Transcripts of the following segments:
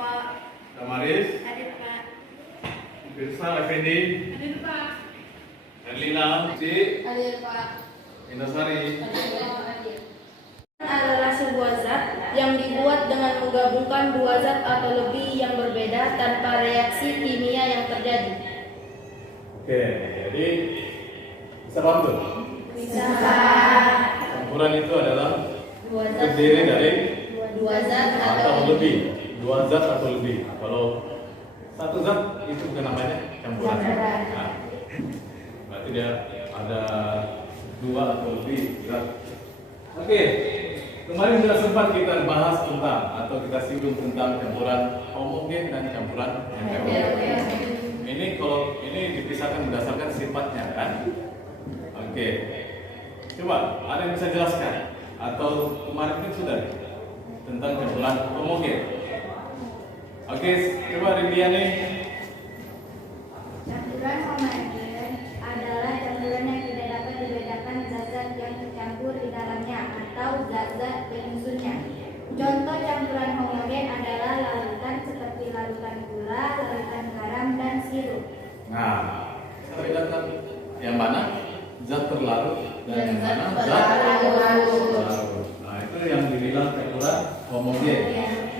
Pak. Damaris. Hadir Pak. Firsa Effendi. Hadir Pak. Erlina. Ci. Hadir Pak. Indosari. Hadir. Adalah sebuah zat yang dibuat dengan menggabungkan dua zat atau lebih yang berbeda tanpa reaksi kimia yang terjadi. Oke, jadi bisa bantu. Bisa. Campuran itu adalah Dua zat. terdiri dari Dua zat atau lebih. Dua zat atau lebih. Kalau satu zat itu bukan namanya campuran. Campuran. Nah, berarti dia ada dua atau lebih zat. Oke, kemarin sudah sempat kita bahas tentang atau kita singgung tentang campuran homogen dan campuran heterogen. Ini kalau ini dipisahkan berdasarkan sifatnya kan? Oke, coba ada yang bisa jelaskan atau kemarin kan sudah tentang campuran homogen. Oke, coba Rindiani. Campuran homogen adalah campuran yang tidak dapat dibedakan zat-zat yang tercampur di dalamnya atau zat-zat penyusunnya. Contoh campuran homogen adalah larutan seperti larutan gula, larutan garam, dan sirup. Nah, kita bedakan yang mana zat terlarut dan yang mana zat larut. Nah, itu yang dibilang campuran homogen.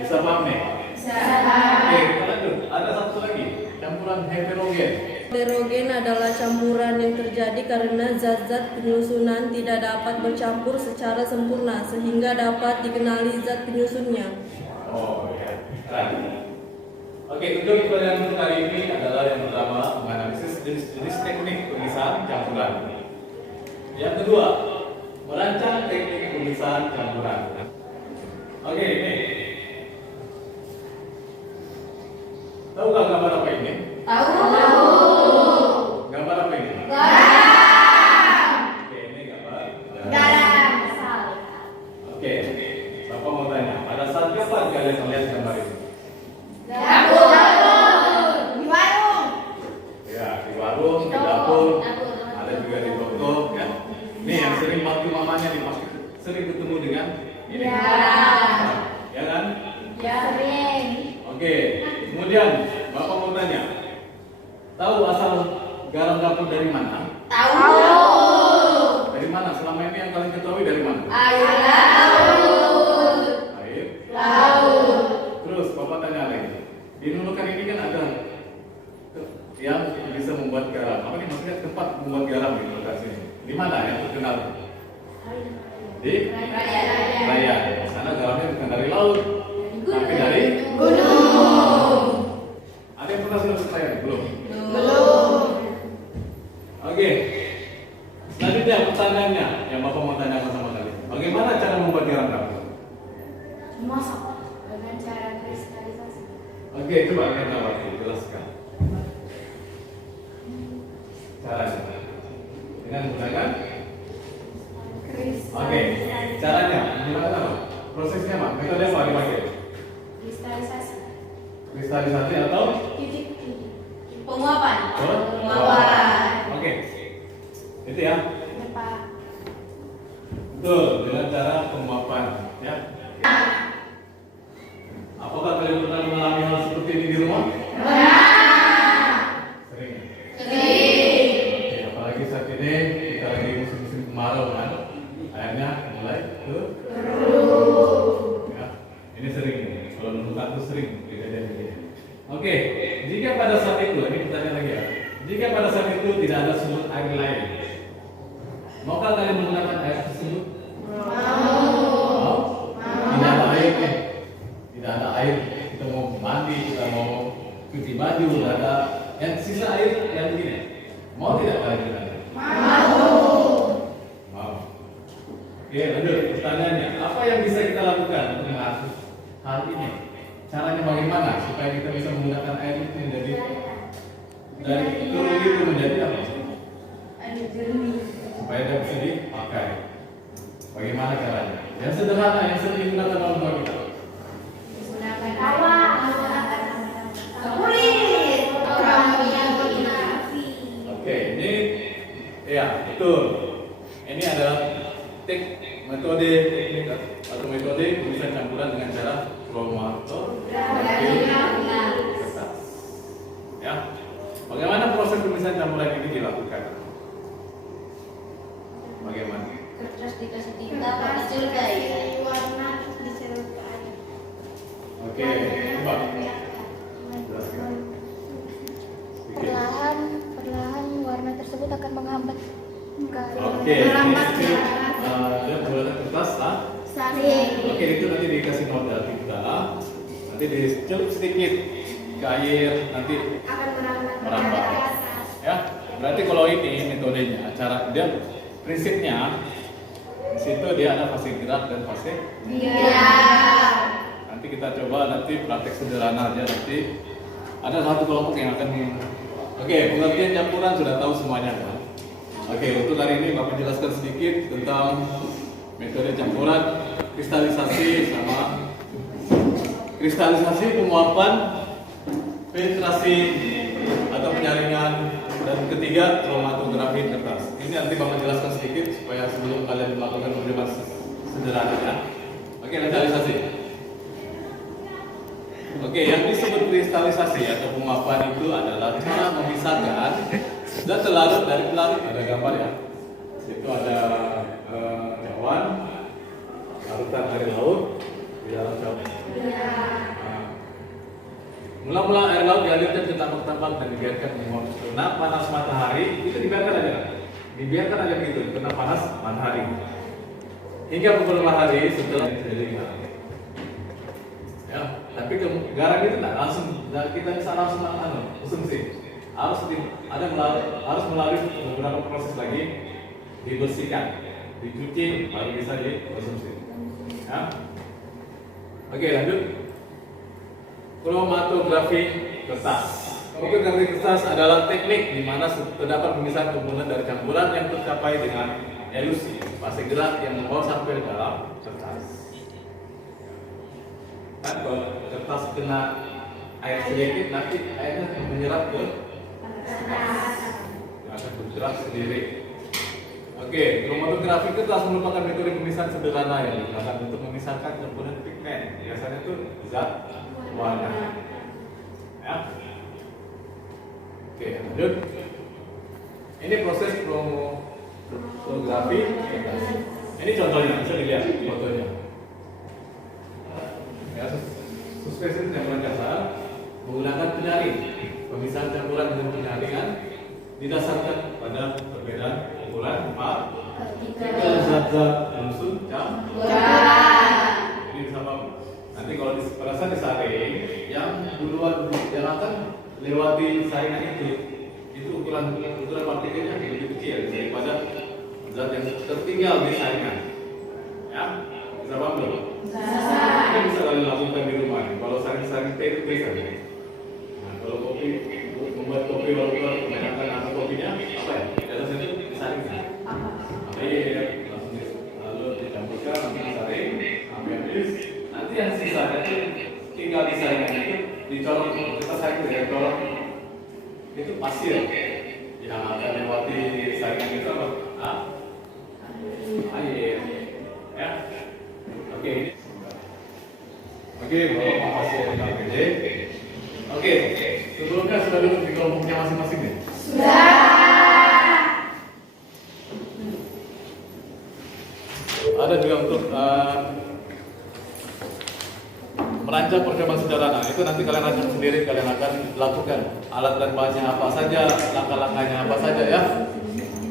Bisa paham nih? Oke, kita lanjut. Ada satu lagi, campuran heterogen. Heterogen adalah campuran yang terjadi karena zat-zat penyusunan tidak dapat bercampur secara sempurna sehingga dapat dikenali zat penyusunnya. Oh ya, keren. Oke, tujuan pelajaran kita kali ini adalah yang pertama menganalisis jenis-jenis teknik pemisahan campuran. Yang kedua, merancang teknik pemisahan campuran. Oke, ini. Tahu nggak gambar apa ini? Tahu. Gambar apa ini? Garam. Oke, ini gambar. Garam. Oke, Bapak mau tanya, pada saat kapan kalian melihat gambar ini? Dapur. Di warung. Ya, di warung, di dapur, ada juga di toko, ya. Ini yang sering bantu mamanya dipakai, sering ketemu dengan ini. Garam. Ya kan? Ya. Sering. Oke, kemudian Bapak mau tanya, tahu asal garam dapur dari mana? Tahu. Dari mana? Selama ini yang kalian ketahui dari mana? Air laut. Air. Laut. Terus Bapak tanya lagi, di Nunukan ini kan ada yang bisa membuat garam. Apa nih maksudnya tempat membuat garam di Nunukan sini? Di mana yang terkenal? Di Raya. Di sana garamnya bukan dari laut, tapi dari Gunung. Ada yang pernah sudah ke Raya? Belum. Belum. Oke. Selanjutnya pertanyaannya yang Bapak mau tanyakan sama kalian. Bagaimana cara membuat garam dapur? Masak dengan cara kristalisasi. Oke, coba kita waktu jelaskan. Caranya dengan menggunakan. Oke, caranya menggunakan apa? Prosesnya apa? Metode apa dipakai? Kristalisasi. Kristalisasi atau Penguapan. penguapan? Oke, itu ya. Pak. Betul, dengan cara penguapan. Ya. Apakah kalian pernah mengalami hal seperti ini di rumah? Sering. Oke, apalagi saat ini kita lagi musim-musim kemarau kan, airnya mulai ya, ini sering. Kalau menurut aku sering kejadian begini. Oke, jika pada saat itu, ini pertanyaan lagi ya. Jika pada saat itu tidak ada sumber air lain, maukah kalian menggunakan air tersebut? Mau? Tidak ada air nih. Tidak ada air. Kita mau mandi, kita mau cuci baju, tidak ada yang sisa air yang begini. Mau tidak kalian gunakan? Mau. Oke, lanjut pertanyaannya. Apa yang bisa kita lakukan untuk mengatur hal ini? Caranya bagaimana supaya kita bisa menggunakan air itu menjadi dari turun itu menjadi apa? Air jernih. Supaya dia bisa dipakai. Bagaimana caranya? Yang sederhana yang sering digunakan orang tua kita. Gunakan Tawa. kulit. Orang yang Oke, ini ya betul. Ini adalah metode teknik atau metode pemeriksaan campuran dengan cara kromatografi. pemilisan campuran ini dilakukan? Bagaimana? Kertas dikasih tinta, pakai celukai. Warna terus dicelup ke air. Oke, coba jelaskan. Sedikit. Perlahan warna tersebut akan menghambat Oke, dia menggunakan kertas Oke, itu nanti dikasih noda tinta, nanti dicelup sedikit ke air, nanti Akan merambat. Ya, berarti kalau ini metodenya, cara dia prinsipnya di situ dia ada fase gerak dan fase. Nanti kita coba nanti praktek sederhana aja nanti. Ada satu kelompok yang akan Oke, pengertian campuran sudah tahu semuanya kan? Oke, untuk hari ini Bapak jelaskan sedikit tentang metode campuran, kristalisasi, penguapan, filtrasi atau penyaringan, dan ketiga kromatografi kertas. Ini nanti Bapak jelaskan sedikit supaya sebelum kalian melakukan percobaan sederhana ya. Oke, kristalisasi. Oke, yang disebut kristalisasi atau penguapan itu adalah cara memisahkan zat larut dari pelarut. Ada gambar ya. Itu ada cawan, larutan air laut di dalam cawan. Mula-mula air laut dialirkan ke tambak-tambak dan dibiarkan menguap. Kena panas matahari itu dibiarkan aja, dibiarkan aja begitu, kena panas matahari. Hingga beberapa hari setelah jadi garam. Ya, tapi garam itu tidak langsung kita bisa langsung konsumsi. Harus melalui beberapa proses lagi, dibersihkan, dicuci, baru bisa dikonsumsi. Ya. Oke, lanjut. Kromatografi kertas. Kromatografi kertas adalah teknik di mana terdapat pemisahan komponen dari campuran yang tercapai dengan elusi, fase gerak yang membawa sampai dalam kertas. Kan kalau kertas kena air sedikit, nanti airnya menyerap ke kertas, akan bergerak sendiri. Oke, kromatografi kertas merupakan metode pemisahan sederhana yang digunakan untuk memisahkan komponen pigmen. Biasanya itu zat warna. Ya. Oke, lanjut. Ini proses kromatografi. Ini contohnya, bisa dilihat fotonya. Ya, suspensi campuran dasar menggunakan penyaring. Pemisahan campuran dengan penyaringan didasarkan pada perbedaan ukuran partikel zat-zat unsur campuran. Ini bisa paham. Nanti kalau pada saat disaring, yang duluan yang akan lewati saringan itu ukuran partikelnya lebih kecil daripada zat yang tertinggal di saringan. Ya, bisa paham belum? Ini bisa kalian lakukan di rumah. Kalau saring teh itu bisa. Nah, kalau kopi, membuat kopi walaupun kebanyakan atau kopinya apa ya? Dalam itu disaring. Lalu dicampurkan, nanti disaring sampai habis. Nanti yang sisanya itu tinggal disaringan itu dicolok, kita saring dari colok itu pasir yang akan lewati saringan itu apa? Air. Ya. Oke. Oke, bapak makasih ya KPD. Oke, sebelumnya sudah duduk di kelompoknya masing-masing nih? Sudah. Ada juga untuk merancang percobaan sederhana. Itu nanti kalian rancang sendiri, kalian akan lakukan alat dan bahannya apa saja, langkah-langkahnya apa saja ya.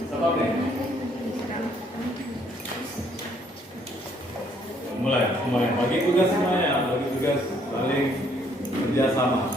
Sebab nih. Mulai bagi tugas semuanya, bagi tugas saling kerjasama.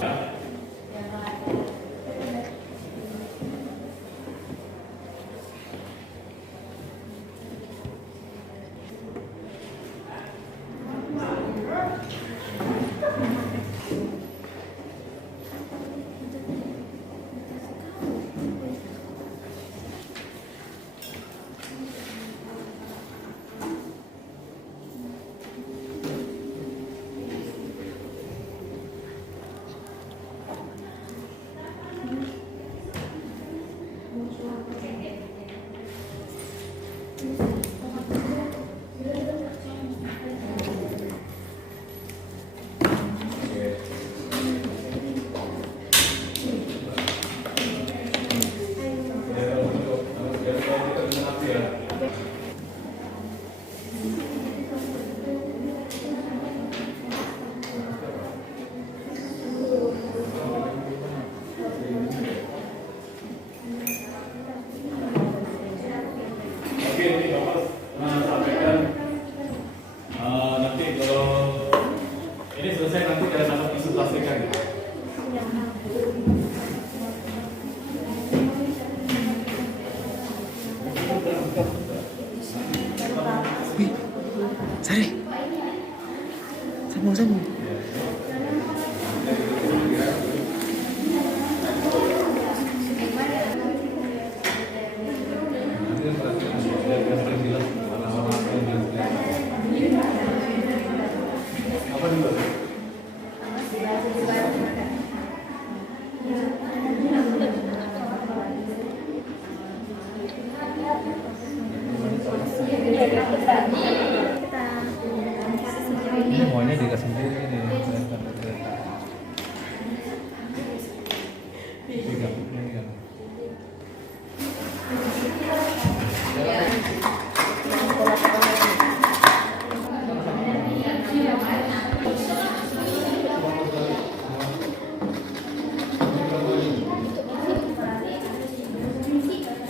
Sari. Sambung. Apa dulu? Ini semuanya dikasih sendiri nih. Pegang.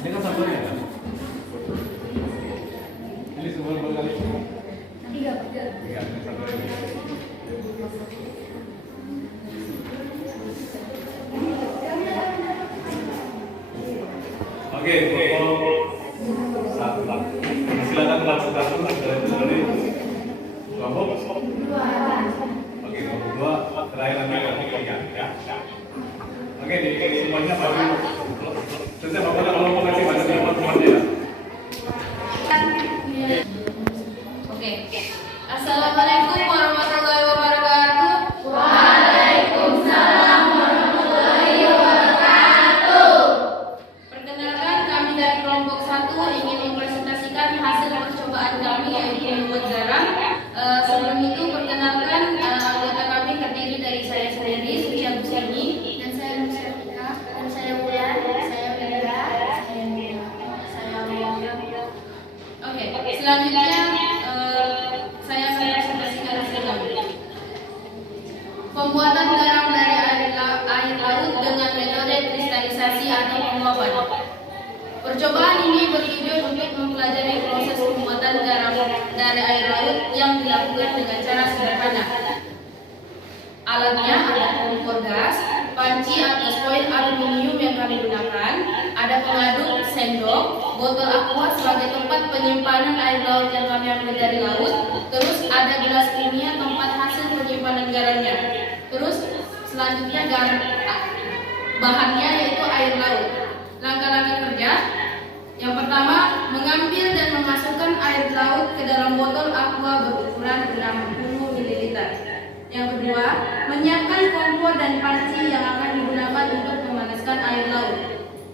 Ini kan sampelnya kan? Ini semua berkali. Iya, ini sampelnya. Oke, silakan melakukan dari kelompok. Oke, kelompok 2 terakhir nanti kelompok 3 ya. Oke, di semuanya baru. Setiap apa kelompok masih pada teman-temannya. Oke. Assalamualaikum warahmatullahi wabarakatuh. Waalaikumsalam warahmatullahi wabarakatuh. Perkenalkan, kami dari kelompok 1 ingin mempresentasikan hasil percobaan kami yaitu membuat garam. Sebelum itu perkenalkan, anggota kami terdiri dari saya sendiri, Suci Agustini, Dan saya Musafika, dan saya Wulan, saya Wira, saya Mira, saya Wira. Oke, selanjutnya saya akan presentasikan hasil kami. Pembuatan garam dari air laut dengan metode kristalisasi atau penguapan. Percobaan ini bertujuan untuk mempelajari proses pembuatan garam dari air laut yang dilakukan dengan cara sederhana. Alatnya ada kompor gas, panci atau foil aluminium yang kami gunakan, ada pengaduk, sendok, botol aqua sebagai tempat penyimpanan air laut yang kami ambil dari laut, terus ada gelas kimia tempat hasil penyimpanan garamnya. Terus selanjutnya garam bahannya yaitu air laut. Langkah-langkah kerja. Yang pertama, mengambil dan memasukkan air laut ke dalam botol aqua berukuran 60 ml. Yang kedua, menyiapkan kompor dan panci yang akan digunakan untuk memanaskan air laut.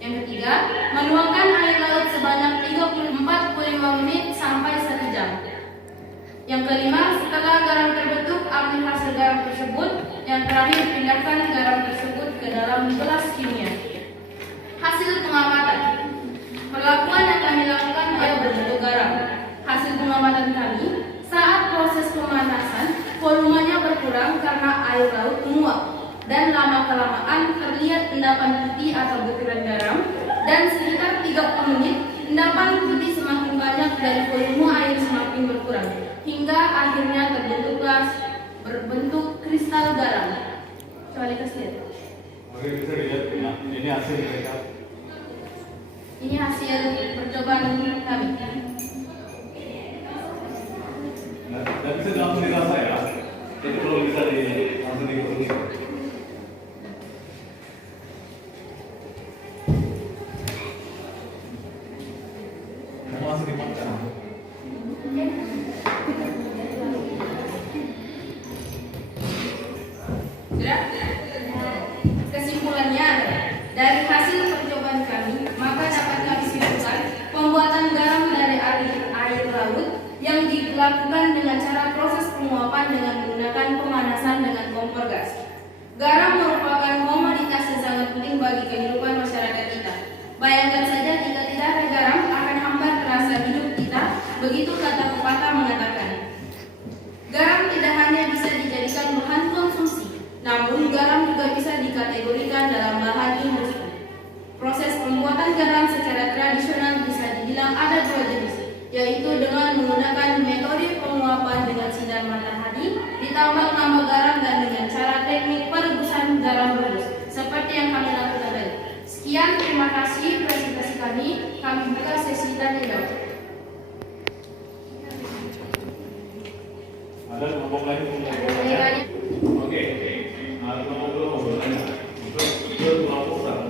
Yang ketiga, menuangkan air laut sebanyak 45 menit sampai 1 jam. Yang kelima, setelah garam terbentuk, ambil hasil garam tersebut. Yang terakhir, pindahkan garam tersebut ke dalam gelas kimia. Hasil pengamatan. Perlakuan yang kami lakukan pada berbentuk garam. Hasil pengamatan kami, saat proses pemanasan, volumenya berkurang karena air laut menguap dan lama-kelamaan terlihat endapan putih atau butiran garam, dan sekitar 30 menit endapan putih semakin banyak dan volume air semakin berkurang hingga akhirnya berbentuk kristal garam. Coba lihat. Oke, bisa dilihat ini hasil mereka. Ini hasil percobaan kami. Nah, dan bisa langsung dirasa ya. Jadi belum bisa langsung dihitung. Mau langsung dimakan. Sudah? Kesimpulannya adalah, dari hasil percobaan kami, maka dapat kami simpulkan pembuatan garam dari air laut yang dilakukan dengan cara proses penguapan dengan menggunakan pemanasan dengan kompor gas. Garam merupakan komoditas yang sangat penting bagi kehidupan masyarakat kita. Bayangkan saja jika tidak ada garam akan hambar rasa hidup kita, begitu kata pepatah mengatakan. Garam tidak hanya bisa dijadikan bahan konsumsi, namun garam juga bisa dikategorikan dalam bahan industri. Proses pembuatan garam secara tradisional bisa dibilang ada 2 jenis, yaitu dengan menggunakan metode penguapan dengan sinar matahari, ditambah nama garam, dan dengan cara teknik perebusan garam Sekian, terima kasih presentasi kami. Kami buka sesi tanya jawab. Ada kelompok lain? Ada. Oke. Kelompok dulu mau bertanya. Itu kelompok satu.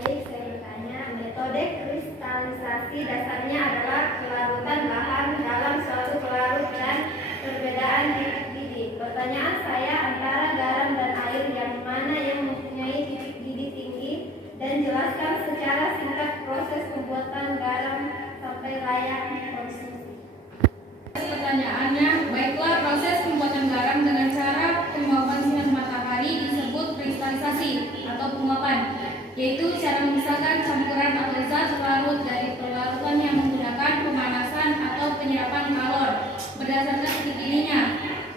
Baik, saya bertanya, metode kristalisasi dasarnya adalah pelarutan bahan dalam suatu pelarut dan perbedaan titik didih. Pertanyaan saya, antara garam dan air yang mana yang mempunyai titik didih tinggi, dan jelaskan secara singkat proses pembuatan garam sampai layak dikonsumsi. Pertanyaannya, baiklah, proses pembuatan garam dengan cara penguapan sinar matahari disebut kristalisasi atau penguapan, yaitu cara memisahkan campuran atau zat pelarut dari pelarutan yang menggunakan pemanasan atau penyerapan kalor berdasarkan titik didihnya.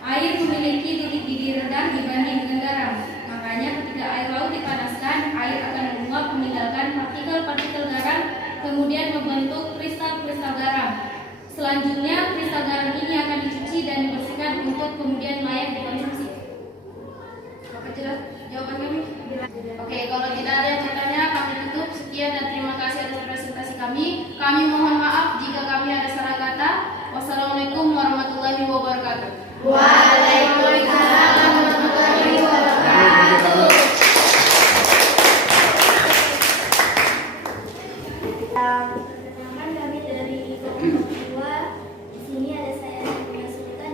Air memiliki titik didih rendah dibanding dengan garam, makanya ketika air laut dipanaskan, air akan menguap meninggalkan partikel-partikel garam, kemudian membentuk kristal-kristal garam. Selanjutnya, kristal garam ini akan dicuci dan dibersihkan untuk kemudian layak dikonsumsi. Apa jelas jawaban kami? Oke, kalau tidak ada yang bertanya, kami tutup. Sekian dan terima kasih atas presentasi kami. Kami mohon maaf jika kami ada salah kata. Wassalamualaikum warahmatullahi wabarakatuh. Waalaikumsalam warahmatullahi wabarakatuh. Perkenalkan, kami dari kelompok 2. Di sini ada saya Nur Sultan,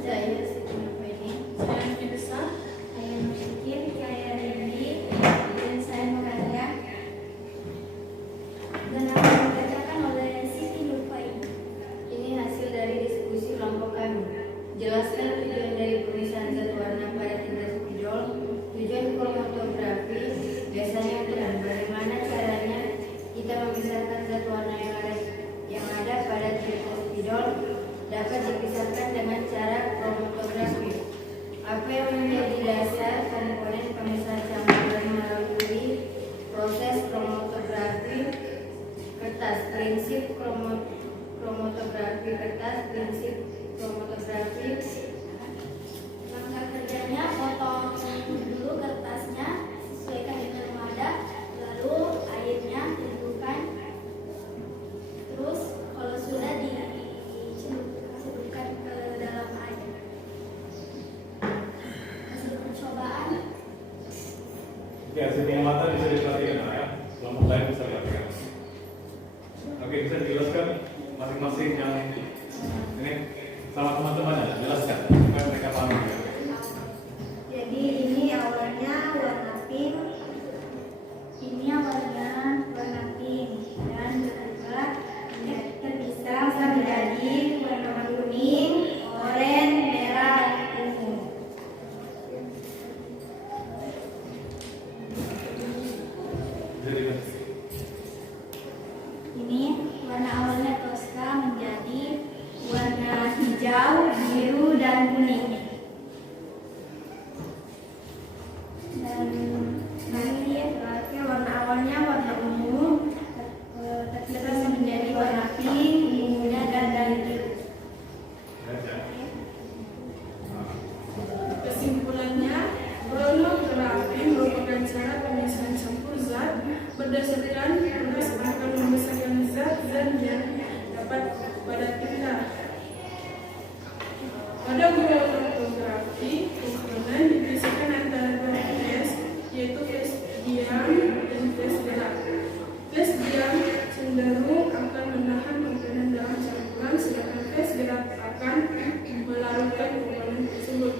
saya Siti Nurfeni, saya Firsa, saya Nursikin, saya Rindy, dan saya Makaria. Dan akan dibacakan oleh Siti Nurfeni. Ini hasil dari diskusi kelompok kami. Jelaskan tujuan dari pemisahan zat warna pada tinta spidol, tujuan kromatografi, biasanya dan bagaimana caranya kita memisahkan zat warna yang ada pada tinta spidol dapat dipisahkan dengan cara kromatografi. Apa yang menjadi dasar komponen pemisahan campuran melalui proses kromatografi kertas, prinsip kromatografi kertas, prinsip kromatografi. Langkah kerjanya, potong dulu kertasnya, sesuaikan dengan wadah, lalu airnya celupkan. Terus kalau sudah dicelupkan ke dalam air. Hasil percobaan. Oke, hasil pengamatan bisa diperhatikan ya. Kelompok lain bisa diperhatikan. Oke, bisa dijelaskan masing-masing yang ini sama teman-temannya, jelaskan supaya mereka paham. Jadi ini awalnya warna pink, ini awalnya warna pink, dan juga terpisah menjadi warna kuning, oranye, merah, dan ungu. Jadi Ini warna awalnya toska menjadi warna hijau, biru, dan kuning. Dan ini terakhir warna awalnya warna ungu, terpisah menjadi warna pink, ungunya, dan biru. Kesimpulannya, kromatografi merupakan cara pemisahan campur zat berdasarkan memisahkan zat-zat yang dapat pada tinta. Pada kromatografi, komponen dipisahkan antara dua fase, yaitu fase diam dan fase gelap. Fase diam cenderung akan menahan komponen dalam campuran, sedangkan fase gelap akan melarutkan komponen tersebut.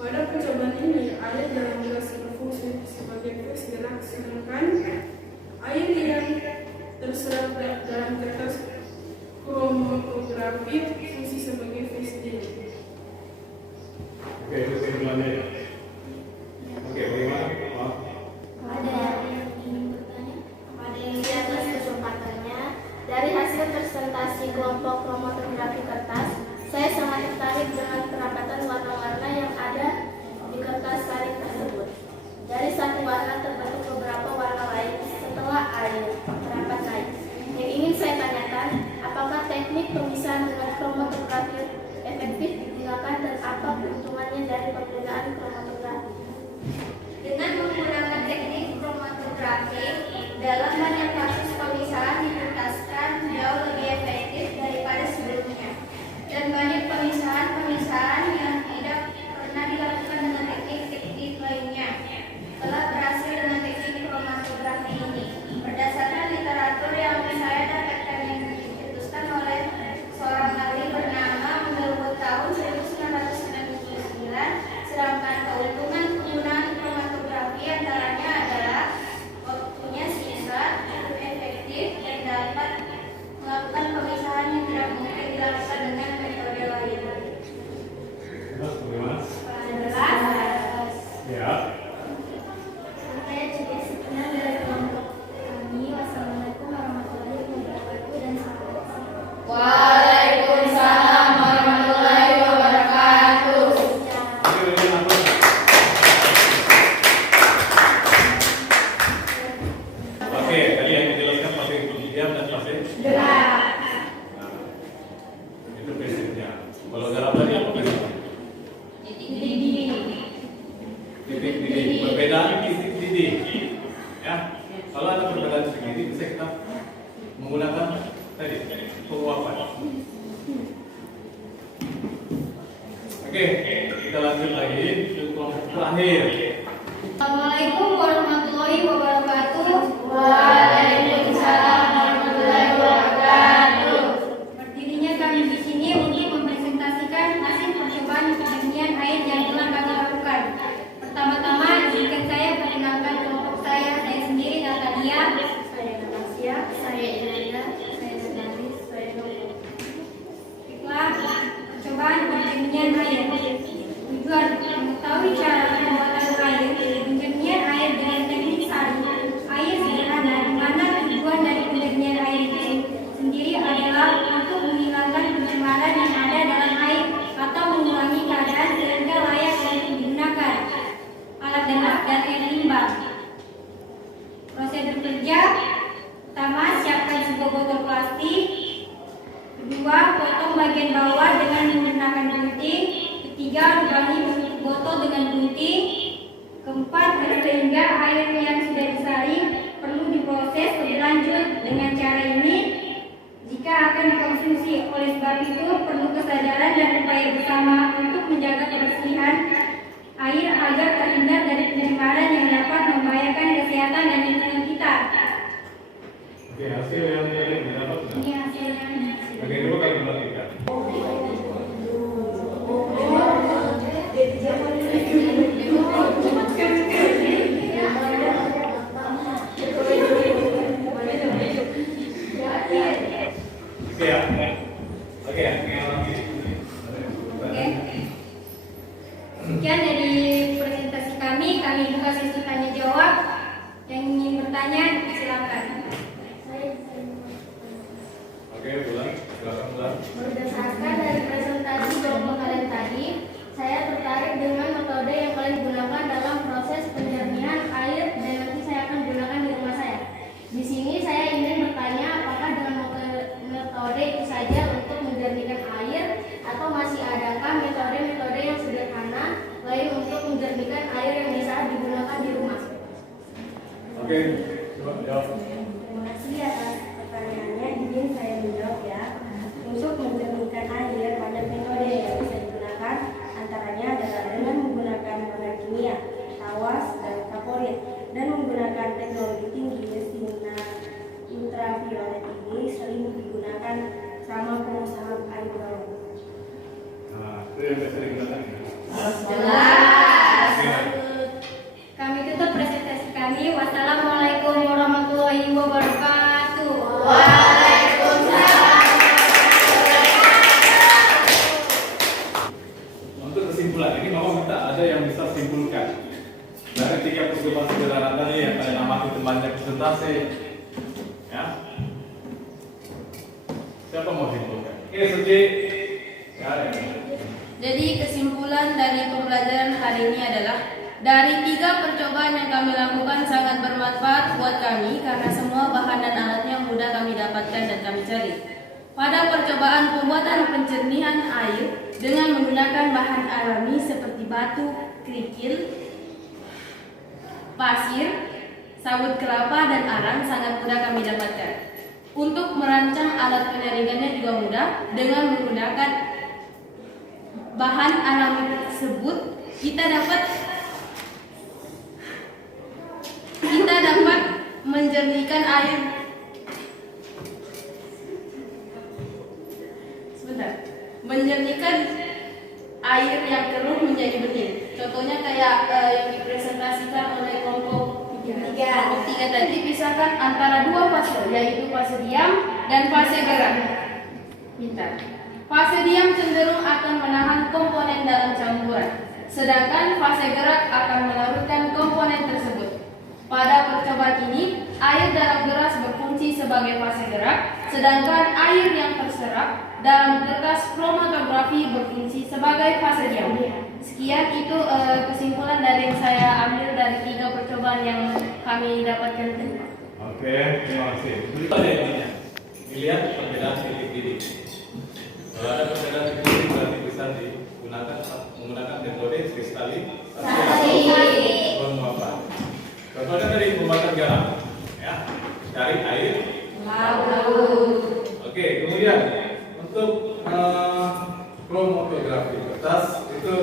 Pada percobaan ini, air dalam gelas berfungsi sebagai fase gelap, sedangkan air yang terserap dalam kertas kromatografi fungsi sebagai fase diam. oke, itu kesimpulannya ya. Oke, bagaimana? Maaf. Ada yang ingin bertanya? Pada yang di atas kesempatannya, dari hasil presentasi kelompok kromatografi kertas, saya sangat tertarik dengan perapatan warna-warna yang ada di kertas kain tersebut. Dari satu warna terbentuk beberapa warna lain setelah air merapat naik. Yang ingin saya tanyakan, apakah teknik pemisahan dengan kromatografi efektif digunakan dan apa keuntungannya dari penggunaan Ya. Saya juga sekian dari kelompok kami. Wassalamualaikum warahmatullahi wabarakatuh dan selamat siang. Waalaikumsalam warahmatullahi wabarakatuh. Oke, tadi yang dijelaskan pasti diam dan pasti Gerak. Nah, itu prinsipnya. Kalau dalam tadi apa prinsipnya? Titik didih. Perbedaan titik didih. Ya, kalau ada perbedaan titik didih bisa kita menggunakan tadi penguapan. Oke, kita lanjut lagi ke kelompok terakhir. Assalamualaikum warahmatullahi wabarakatuh. Waalaikumsalam warahmatullahi wabarakatuh. Berdirinya kami di sini untuk mempresentasikan hasil percobaan penelitian air yang telah kami lakukan. Pertama-tama, izinkan saya perkenalkan kelompok saya. Saya sendiri Natalia. Saya Natasha. Saya Inanda. Saya Natalis. Saya Nova. Baiklah, percobaan penelitian air. Tujuan mengetahui cara pembuatan air, penjernihan air dengan teknik sari. Air sederhana, di mana tujuan dari penjernihan air itu sendiri adalah untuk menghilangkan pencemaran yang ada dalam air atau mengurangi keadaan sehingga layak untuk digunakan. Alat dan air limbah. Prosedur kerja: pertama, siapkan sebuah botol plastik. Kedua, potong bagian bawah dengan menggunakan gunting. Ketiga, lubangi bentuk botol dengan gunting. Keempat, sehingga air yang sudah disaring perlu diproses lebih lanjut. Dengan cara ini, jika akan dikonsumsi, oleh sebab itu perlu kesadaran dan upaya bersama untuk menjaga kebersihan air agar terhindar dari pencemaran yang dapat membahayakan kesehatan dan lingkungan kita. Oke, hasil yang tadi didapat sudah. Ini hasilnya. Oke, dulu kali perhatikan. Oke ya. Oke ya. Oke. Sekian dari presentasi kami. Kami buka sesi tanya jawab. Yang ingin bertanya, silakan. Oke, Bulan. Silakan Bulan. Berdasarkan dari presentasi kelompok kalian tadi, saya tertarik dengan metode yang kalian gunakan dalam proses penjernihan air dan nanti saya akan gunakan di rumah saya. Di sini saya ingin bertanya apakah dengan metode itu saja untuk menjernihkan air atau masih adakah metode-metode yang sederhana lain untuk menjernihkan air yang bisa digunakan di rumah? Oke, coba jawab. Terima kasih atas pertanyaannya. Izin saya menjawab ya. Untuk menjernihkan air, banyak metode yang bisa digunakan. Antaranya adalah dengan menggunakan bahan kimia, tawas, dan kaporit, dan menggunakan teknologi tinggi sinar ultraviolet ini sering digunakan sama pengusaha air bawah. Nah, itu yang biasa digunakan. Jelas. Oke. Kami tutup presentasi kami. Wassalamualaikum warahmatullahi wabarakatuh. Waalaikumsalam. Untuk kesimpulan ini Mama minta ada yang bisa simpulkan dari tiga percobaan sederhana tadi yang kalian amati temannya presentasi. Ya. Siapa mau simpulkan? Oke, Suci. Ya, ada yang mau. Jadi kesimpulan dari pembelajaran hari ini adalah dari 3 percobaan yang kami lakukan sangat bermanfaat buat kami karena semua bahan dan alatnya mudah kami dapatkan dan kami cari. Pada percobaan pembuatan pencernihan air dengan menggunakan bahan alami seperti batu, kerikil, pasir, sabut kelapa, dan arang sangat mudah kami dapatkan. Untuk merancang alat penyaringannya juga mudah dengan menggunakan bahan alami tersebut kita dapat menjernihkan air. Menjernihkan air yang keruh menjadi bening. Contohnya kayak yang dipresentasikan oleh kelompok 3 tadi, pisahkan antara 2 fase, yaitu fase diam dan fase gerak. Pintar. Fase diam cenderung akan menahan komponen dalam campuran. sedangkan fase gerak akan melarutkan komponen tersebut. Pada percobaan ini, air dalam gelas berfungsi sebagai fase gerak, sedangkan air yang terserap dalam kertas kromatografi berfungsi sebagai fase diam. Sekian itu kesimpulan dari yang saya ambil dari 3 percobaan yang kami dapatkan tadi. Oke, terima kasih. Berikut ada ininya. Dilihat perbedaan titik-titik. Kalau ada perbedaan titik-titik berarti bisa menggunakan metode kristalisasi penguapan. Contohnya tadi pembuatan garam, ya, dari air laut. Oke, kemudian untuk kromatografi kertas itu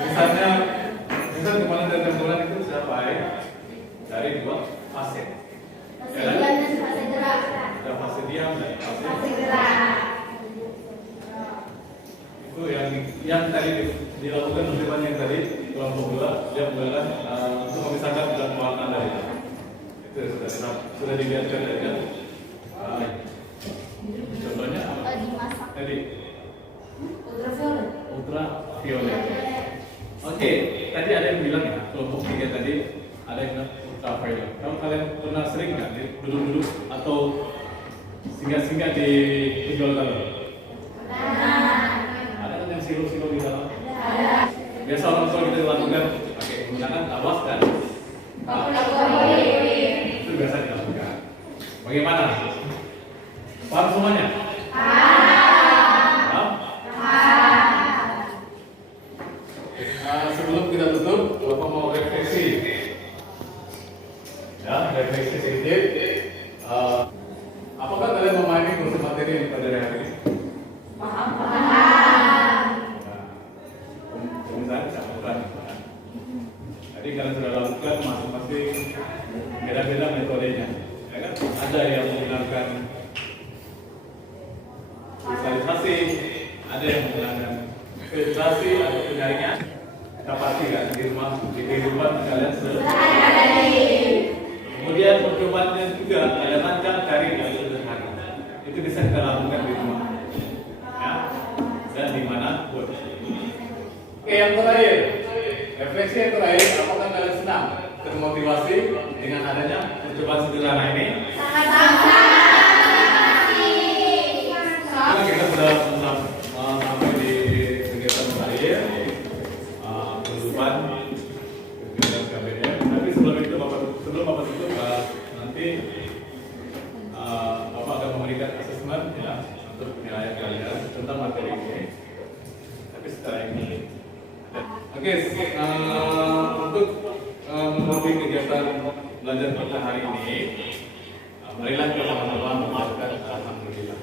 misalnya komponen dan campuran itu siapa ya? Dari 2 fase. Fase diam dan fase gerak. Ada fase diam dan Fase gerak. itu yang tadi dilakukan percobaan yang tadi kelompok 2 dia menggunakan untuk memisahkan zat muatan dari itu sudah dilihat kan contohnya apa tadi ultraviolet. Oke, tadi ada yang bilang ya kelompok 3 tadi ada yang bilang ultraviolet. Kalau kalian pernah sering nggak duduk-duduk atau singgah-singgah di penjual galon? Silo-silo di dalam. Biasa orang tua kita lakukan pakai menggunakan tawas dan itu biasa dilakukan. Bagaimana? Paham semuanya? Paham? Sebelum kita tutup, Bapak mau refleksi. Ya, refleksi sedikit. Apakah kalian memahami kursus materi pada hari ini? Jadi kalian sudah lakukan masing-masing beda-beda metodenya, ya kan? Ada yang menggunakan visualisasi, ada yang menggunakan filtrasi atau penyaringan. Kita pasti kan di rumah di kehidupan kalian sehari. Kemudian percobaannya juga kalian rancang cari yang sederhana. Itu bisa kita lakukan di rumah, ya, dan di mana pun. Oke, yang terakhir. Refleksi yang terakhir, apakah kalian senang termotivasi dengan adanya percobaan sederhana ini? Sangat. Kita sudah sampai di kegiatan terakhir, penutupan kegiatan KBM. Tapi sebelum Bapak tutup, nanti Bapak akan memberikan asesmen ya untuk penilaian kalian tentang materi ini. Tapi setelah ini. Oke, untuk menutupi kegiatan belajar pada hari ini, marilah kita sama-sama mengucapkan alhamdulillah.